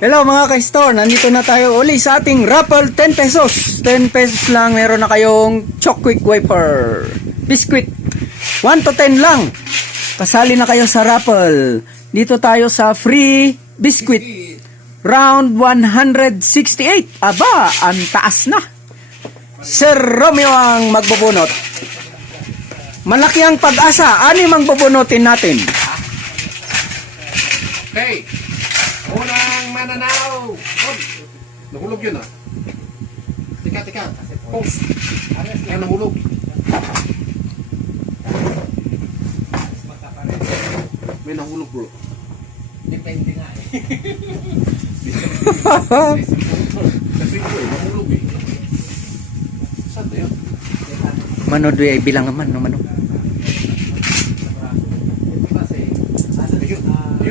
Hello mga ka-store, nandito na tayo uli sa ating raffle 10 pesos. 10 pesos lang, meron na kayong Choquick wafer biscuit. 1 to 10 lang. Kasali na kayo sa raffle. Dito tayo sa free biscuit. Round 168. Aba, ang taas na. Sir Romeo ang magbubunot. Malaki ang pag-asa. Ano ang bubunutin natin? Okay. Unang mananaw. Oh, nahulog yun ah. Tika. Pause. Yan nahulog. May nahulog bro. Depende nga eh. Kasi ko eh, nahulog eh. Saan na yun? Mano doy ay bilang naman no mano.